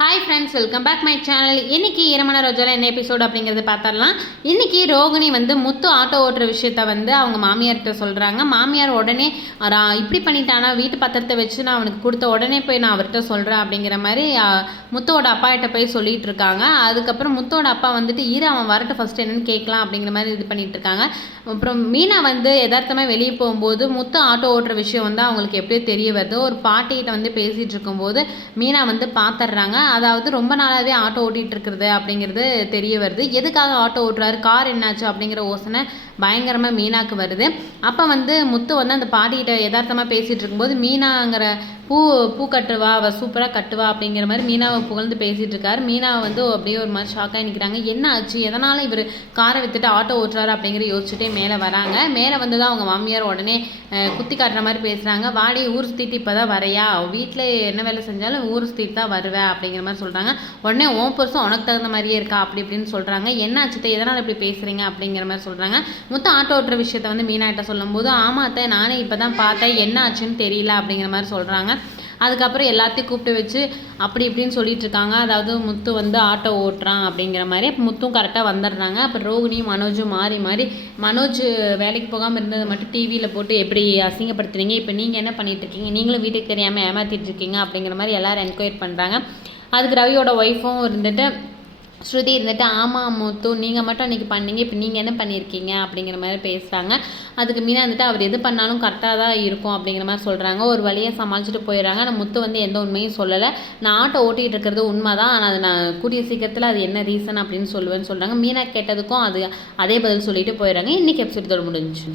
Hi friends, welcome back my channel. இன்றைக்கி இரமண ரோஜாவில் என்ன எபிசோடு அப்படிங்கிறது பார்த்துடலாம். இன்றைக்கி ரோகிணி முத்து ஆட்டோ ஓட்டுற விஷயத்த அவங்க மாமியார்கிட்ட சொல்கிறாங்க. மாமியார் உடனே இப்படி பண்ணிட்டானா, வீட்டு பத்திரத்தை வச்சு நான் அவனுக்கு கொடுத்த உடனே போய் நான் அவர்கிட்ட சொல்கிறேன் அப்படிங்கிற மாதிரி முத்தோட அப்பாகிட்ட போய் சொல்லிகிட்டு இருக்காங்க. அதுக்கப்புறம் முத்தோட அப்பா அவன் வரட்டு ஃபஸ்ட்டு என்னென்னு கேட்கலாம் அப்படிங்கிற மாதிரி இது பண்ணிகிட்டு இருக்காங்க. அப்புறம் மீனா யதார்த்தமாக வெளியே போகும்போது முத்து ஆட்டோ ஓட்டுற விஷயம் அவங்களுக்கு எப்படியோ தெரிய வருது. ஒரு பாட்டிகிட்ட பேசிகிட்டு இருக்கும்போது மீனா பார்த்துடுறாங்க. அதாவது ரொம்ப நாளாகவே ஆட்டோ ஓட்டிகிட்டு இருக்கிறது அப்படிங்கிறது தெரிய வருது. எதுக்காக ஆட்டோ ஓட்டுறாரு, கார் என்னாச்சு அப்படிங்கிற யோசனை பயங்கரமாக மீனாக்கு வருது. அப்போ முத்து அந்த பாட்டிகிட்ட யதார்த்தமாக பேசிகிட்டு இருக்கும்போது மீனாங்கிற பூ கட்டுவா, அவள் சூப்பராக கட்டுவா அப்படிங்கிற மாதிரி மீனாவை புகழ்ந்து பேசிகிட்டு இருக்காரு. மீனாவை அப்படியே ஒரு மாதிரி ஷாக்காக நிற்கிறாங்க. என்ன ஆச்சு, எதனால் இவர் காரை விற்றுட்டு ஆட்டோ ஓட்டுறாரு அப்படிங்கிற யோசிச்சுட்டே மேலே வராங்க. மேலே தான் அவங்க மாமியார் உடனே குத்தி காட்டுற மாதிரி பேசுகிறாங்க. வாடி, ஊர் சுற்றிட்டு இப்போ தான் வரையா, வீட்டில் என்ன வேலை செஞ்சாலும் ஊர் சுற்றிட்டு தான் வருவேன் அப்படிங்கிற மாதிரி சொல்கிறாங்க. உடனே ஓன் பர்சன் உனக்கு தகுந்த மாதிரியே இருக்கா அப்படி இப்படின்னு சொல்கிறாங்க. என்ன ஆச்சுத்தை, எதனால் இப்படி பேசுகிறீங்க அப்படிங்கிற மாதிரி சொல்கிறாங்க. மொத்தம் ஆட்டோ ஓட்டுற விஷயத்த மீனாட்ட சொல்லும்போது ஆமாத்தை நானே இப்போ தான் பார்த்தேன், என்ன ஆச்சுன்னு தெரியல அப்படிங்கிற மாதிரி சொல்கிறாங்க. அதுக்கப்புறம் எல்லாத்தையும் கூப்பிட்டு வச்சு அப்படி இப்படின்னு சொல்லிட்டு இருக்காங்க. அதாவது முத்து ஆட்டோ ஓட்டுறான் அப்படிங்கிற மாதிரி. முத்தும் கரெக்டாக வந்துடுறாங்க. அப்போ ரோகிணியும் மனோஜும் மாறி மனோஜ் வேலைக்கு போகாமல் இருந்ததை மட்டும் டிவியில் போட்டு எப்படி அசிங்கப்படுத்துறீங்க, இப்போ நீங்கள் என்ன பண்ணிட்டு இருக்கீங்க, நீங்களும் வீட்டுக்கு தெரியாமல் ஏமாற்றிட்டு இருக்கீங்க அப்படிங்கிற மாதிரி எல்லோரும் என்கொயரி பண்ணுறாங்க. அதுக்கு ரவியோட ஒய்ஃபும் ஸ்ருதி ஆமாம் முத்து, நீங்கள் மட்டும் அன்றைக்கி பண்ணீங்க, இப்போ நீங்கள் என்ன பண்ணியிருக்கீங்க அப்படிங்கிற மாதிரி பேசுகிறாங்க. அதுக்கு மீனா அவர் எது பண்ணாலும் கரெக்டாக தான் இருக்கும் அப்படிங்கிற மாதிரி சொல்கிறாங்க. ஒரு வழியாக சமாளிச்சுட்டு போயிடுறாங்க. ஆனால் முத்து எந்த உண்மையும் சொல்லலை. நான் ஆட்டோ ஓட்டிகிட்டு இருக்கிறது உண்மை தான், ஆனால் அது நான் கூடிய சீக்கிரத்தில் அது என்ன ரீசன் அப்படின்னு சொல்லுவேன்னு சொல்கிறாங்க. மீனா கேட்டதுக்கும் அதே பதில் சொல்லிட்டு போயிடுறாங்க. இன்றைக்கி எபிசோட் முடிஞ்சிச்சு.